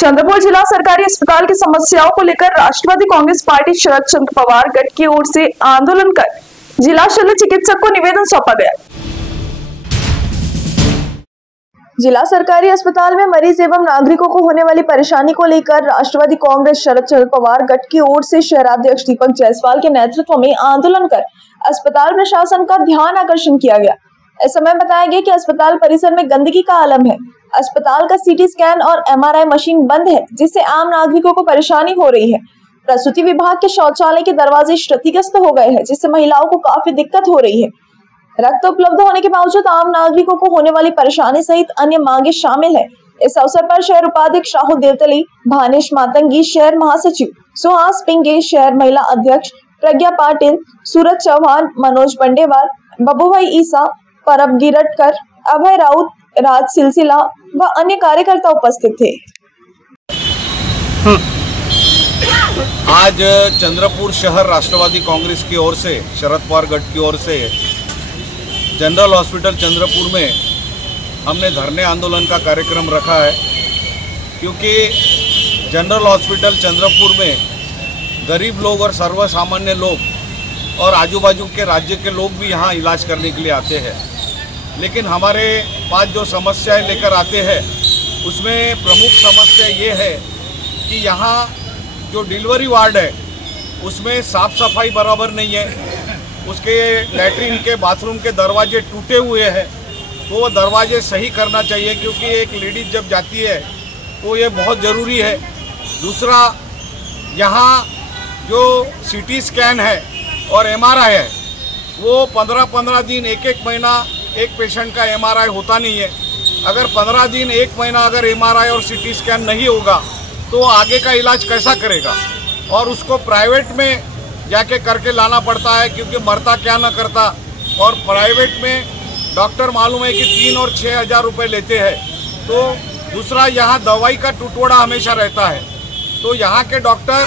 चंद्रपुर जिला सरकारी अस्पताल की समस्याओं को लेकर राष्ट्रवादी कांग्रेस पार्टी शरद चंद्र पवार गढ़ की ओर से आंदोलन कर जिला शल्य चिकित्सक को निवेदन सौंपा गया। जिला सरकारी अस्पताल में मरीज एवं नागरिकों को होने वाली परेशानी को लेकर राष्ट्रवादी कांग्रेस शरद चंद्र पवार गढ़ की ओर से शहराध्यक्ष दीपक जायसवाल के नेतृत्व में आंदोलन कर अस्पताल प्रशासन का ध्यान आकर्षण किया गया। इस समय बताया गया कि अस्पताल परिसर में गंदगी का आलम है। अस्पताल का सीटी स्कैन और एमआरआई मशीन बंद है, जिससे आम नागरिकों को परेशानी हो रही है। प्रसूति विभाग के शौचालय के दरवाजे क्षतिग्रस्त हो गए हैं, जिससे महिलाओं को काफी दिक्कत हो रही है। रक्त उपलब्ध होने के बावजूद आम नागरिकों को होने वाली परेशानी सहित अन्य मांगे शामिल है। इस अवसर पर शहर उपाध्यक्ष राहुल देवतली, भानेश मातंगी, शहर महासचिव सुहास पिंगे, शहर महिला अध्यक्ष प्रज्ञा पाटिल, सूरज चौहान, मनोज बंडेवार, बबूभाई ईसा, परब गिरटकर, अभय राउत, राज सिलसिला व अन्य कार्यकर्ता उपस्थित थे। आज चंद्रपुर शहर राष्ट्रवादी कांग्रेस की ओर से, शरद पवार गढ़ की ओर से जनरल हॉस्पिटल चंद्रपुर में हमने धरने आंदोलन का कार्यक्रम रखा है, क्योंकि जनरल हॉस्पिटल चंद्रपुर में गरीब लोग और सर्वसामान्य लोग और आजू बाजू के राज्य के लोग भी यहाँ इलाज करने के लिए आते हैं। लेकिन हमारे पास जो समस्याएं लेकर आते हैं, उसमें प्रमुख समस्या ये है कि यहाँ जो डिलीवरी वार्ड है उसमें साफ़ सफाई बराबर नहीं है। उसके लैट्रिन के बाथरूम के दरवाजे टूटे हुए हैं, तो वो दरवाजे सही करना चाहिए, क्योंकि एक लेडीज़ जब जाती है तो ये बहुत ज़रूरी है। दूसरा, यहाँ जो सीटी स्कैन है और एमआरआई है, वो 15-15 दिन, एक महीना एक पेशेंट का एमआरआई होता नहीं है। अगर 15 दिन, एक महीना अगर एमआरआई और सीटी स्कैन नहीं होगा तो आगे का इलाज कैसा करेगा? और उसको प्राइवेट में जाके करके लाना पड़ता है, क्योंकि मरता क्या न करता। और प्राइवेट में डॉक्टर मालूम है कि 3 और 6 हज़ार रुपये लेते हैं। तो दूसरा, यहाँ दवाई का टुटवड़ा हमेशा रहता है, तो यहाँ के डॉक्टर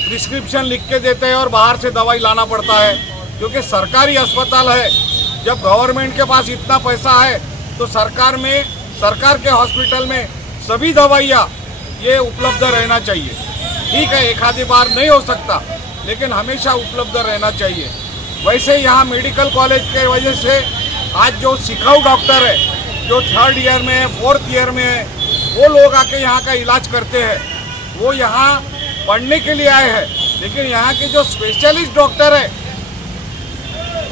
प्रिस्क्रिप्शन लिख के देते हैं और बाहर से दवाई लाना पड़ता है, क्योंकि सरकारी अस्पताल है। जब गवर्नमेंट के पास इतना पैसा है तो सरकार के हॉस्पिटल में सभी दवाइयाँ ये उपलब्ध रहना चाहिए। ठीक है, एक आधी बार नहीं हो सकता, लेकिन हमेशा उपलब्ध रहना चाहिए। वैसे यहाँ मेडिकल कॉलेज के वजह से आज जो सिखाऊ डॉक्टर है, जो 3rd ईयर में है, 4th ईयर में है, वो लोग आके यहाँ का इलाज करते हैं। वो यहाँ पढ़ने के लिए आए हैं, लेकिन यहाँ के जो स्पेशलिस्ट डॉक्टर है,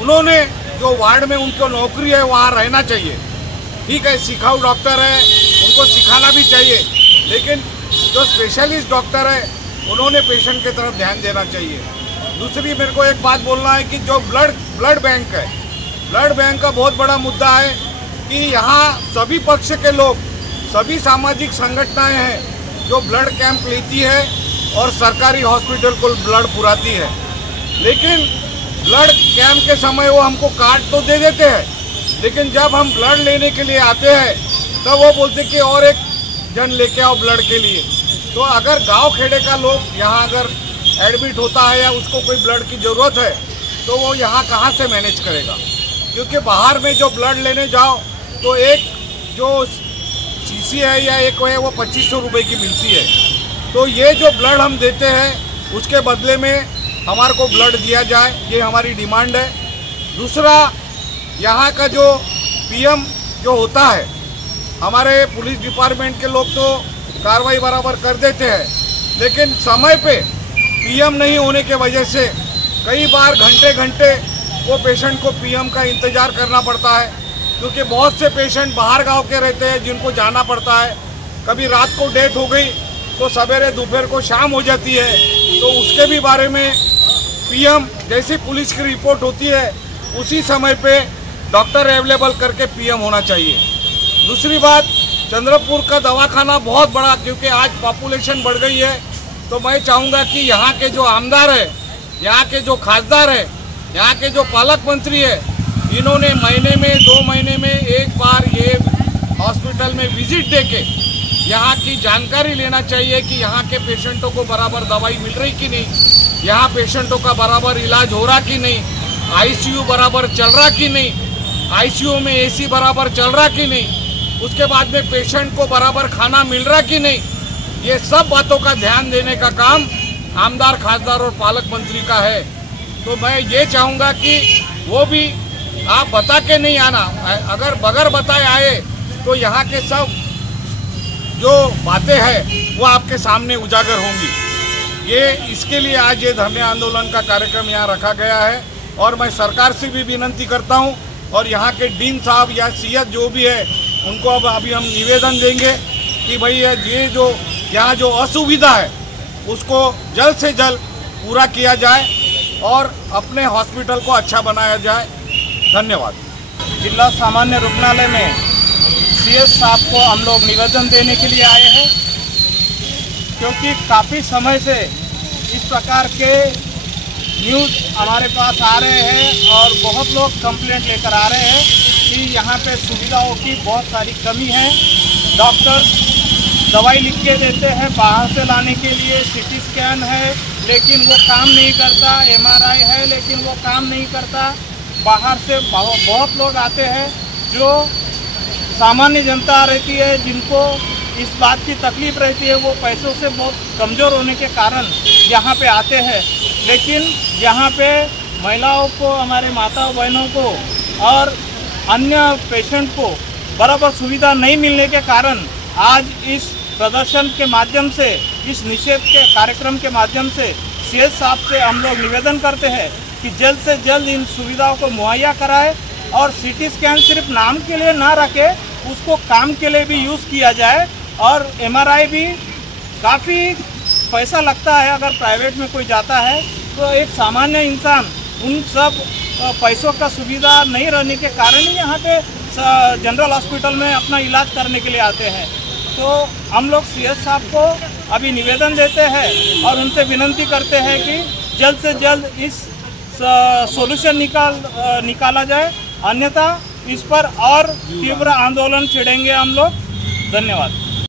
उन्होंने जो वार्ड में उनको नौकरी है वहाँ रहना चाहिए। ठीक है, सिखाऊ डॉक्टर है, उनको सिखाना भी चाहिए, लेकिन जो स्पेशलिस्ट डॉक्टर है उन्होंने पेशेंट की तरफ ध्यान देना चाहिए। दूसरी, मेरे को एक बात बोलना है कि जो ब्लड बैंक है, ब्लड बैंक का बहुत बड़ा मुद्दा है कि यहाँ सभी पक्ष के लोग, सभी सामाजिक संगठनाएं हैं जो ब्लड कैंप लेती है और सरकारी हॉस्पिटल को ब्लड पुराती है। लेकिन ब्लड कैंप के समय वो हमको कार्ड तो दे देते हैं, लेकिन जब हम ब्लड लेने के लिए आते हैं तब वो बोलते कि और एक जन लेके आओ ब्लड के लिए। तो अगर गांव खेड़े का लोग यहाँ अगर एडमिट होता है या उसको कोई ब्लड की ज़रूरत है, तो वो यहाँ कहाँ से मैनेज करेगा? क्योंकि बाहर में जो ब्लड लेने जाओ तो एक जो शीशी है या एक है वो 2500 रुपये की मिलती है। तो ये जो ब्लड हम देते हैं उसके बदले में हमारे को ब्लड दिया जाए, ये हमारी डिमांड है। दूसरा, यहाँ का जो पीएम जो होता है, हमारे पुलिस डिपार्टमेंट के लोग तो कार्रवाई बराबर कर देते हैं, लेकिन समय पे पीएम नहीं होने के वजह से कई बार घंटे वो पेशेंट को पीएम का इंतज़ार करना पड़ता है, क्योंकि बहुत से पेशेंट बाहर गांव के रहते हैं जिनको जाना पड़ता है। कभी रात को डेथ हो गई तो सवेरे दोपहर को शाम हो जाती है, तो उसके भी बारे में पीएम, जैसी पुलिस की रिपोर्ट होती है उसी समय पे डॉक्टर अवेलेबल करके पीएम होना चाहिए। दूसरी बात, चंद्रपुर का दवाखाना बहुत बड़ा, क्योंकि आज पॉपुलेशन बढ़ गई है, तो मैं चाहूँगा कि यहाँ के जो आमदार है, यहाँ के जो खासदार है, यहाँ के जो पालक मंत्री है, इन्होंने महीने में 2 महीने में एक बार ये हॉस्पिटल में विजिट देके यहाँ की जानकारी लेना चाहिए कि यहाँ के पेशेंटों को बराबर दवाई मिल रही कि नहीं, यहाँ पेशेंटों का बराबर इलाज हो रहा कि नहीं, आईसीयू बराबर चल रहा कि नहीं, आईसीयू में एसी बराबर चल रहा कि नहीं, उसके बाद में पेशेंट को बराबर खाना मिल रहा कि नहीं। ये सब बातों का ध्यान देने का काम आमदार, खासदार और पालक मंत्री का है। तो मैं ये चाहूँगा कि वो भी आप बता के नहीं आना, अगर बगैर बताए आए तो यहाँ के सब जो बातें हैं वो आपके सामने उजागर होंगी। ये इसके लिए आज ये धरने आंदोलन का कार्यक्रम यहाँ रखा गया है और मैं सरकार से भी विनती करता हूँ और यहाँ के डीन साहब या सीएस जो भी है उनको अब अभी हम निवेदन देंगे कि भाई ये जो यहाँ जो असुविधा है उसको जल्द से जल्द पूरा किया जाए और अपने हॉस्पिटल को अच्छा बनाया जाए। धन्यवाद। जिला सामान्य रुग्णालय में सीएस साहब को हम लोग निवेदन देने के लिए आए हैं, क्योंकि काफ़ी समय से इस प्रकार के न्यूज़ हमारे पास आ रहे हैं और बहुत लोग कंप्लेंट लेकर आ रहे हैं कि यहाँ पे सुविधाओं की बहुत सारी कमी है। डॉक्टर दवाई लिख के देते हैं बाहर से लाने के लिए, सीटी स्कैन है लेकिन वो काम नहीं करता, एमआरआई है लेकिन वो काम नहीं करता। बाहर से बहुत लोग आते हैं जो सामान्य जनता रहती है, जिनको इस बात की तकलीफ़ रहती है, वो पैसों से बहुत कमज़ोर होने के कारण यहाँ पे आते हैं। लेकिन यहाँ पे महिलाओं को, हमारे माता बहनों को और अन्य पेशेंट को बराबर सुविधा नहीं मिलने के कारण आज इस प्रदर्शन के माध्यम से, इस निषेध के कार्यक्रम के माध्यम से सीएस साहब से हम लोग निवेदन करते हैं कि जल्द से जल्द इन सुविधाओं को मुहैया कराए और सीटी स्कैन सिर्फ नाम के लिए ना रखे, उसको काम के लिए भी यूज़ किया जाए। और एमआरआई भी काफ़ी पैसा लगता है, अगर प्राइवेट में कोई जाता है तो एक सामान्य इंसान उन सब पैसों का सुविधा नहीं रहने के कारण ही यहाँ पे जनरल हॉस्पिटल में अपना इलाज करने के लिए आते हैं। तो हम लोग सीएस साहब को अभी निवेदन देते हैं और उनसे विनती करते हैं कि जल्द से जल्द इस सॉल्यूशन निकाला जाए, अन्यथा इस पर और तीव्र आंदोलन छेड़ेंगे हम लोग। धन्यवाद।